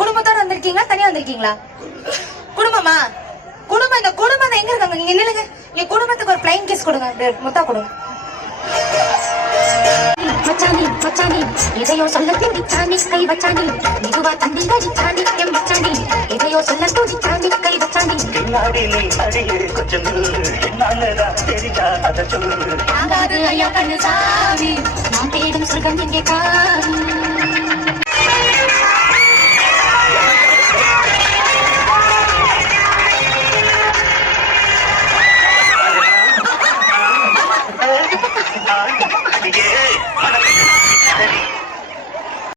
குடும்பத்தோட வந்திருக்கீங்களா தனியா வந்திருக்கீங்களா? குடும்பமா? குடும்பம் இந்த குடும்பம் எங்க இருக்காங்க? நீங்க நில்லுங்க. நீங்க குடும்பத்துக்கு ஒரு பிளைன் கிஸ் கொடுங்க. முத்தா கொடுங்க. மச்சானி மச்சானி எதையோ சொல்ல துடிச்சானி கை வச்சானி மெதுவா தந்தி வடிச்சானி எம் மச்சானி எதையோ சொல்ல துடிச்சானி கை வச்சானி பின்னாடி நீ அடியே கொஞ்சம் என்னாலதான் தெரிஞ்சா அத சொல்லு ஐயா கண்ணு சாமி நான் தேடும் சொர்க்கம் எங்கே காமி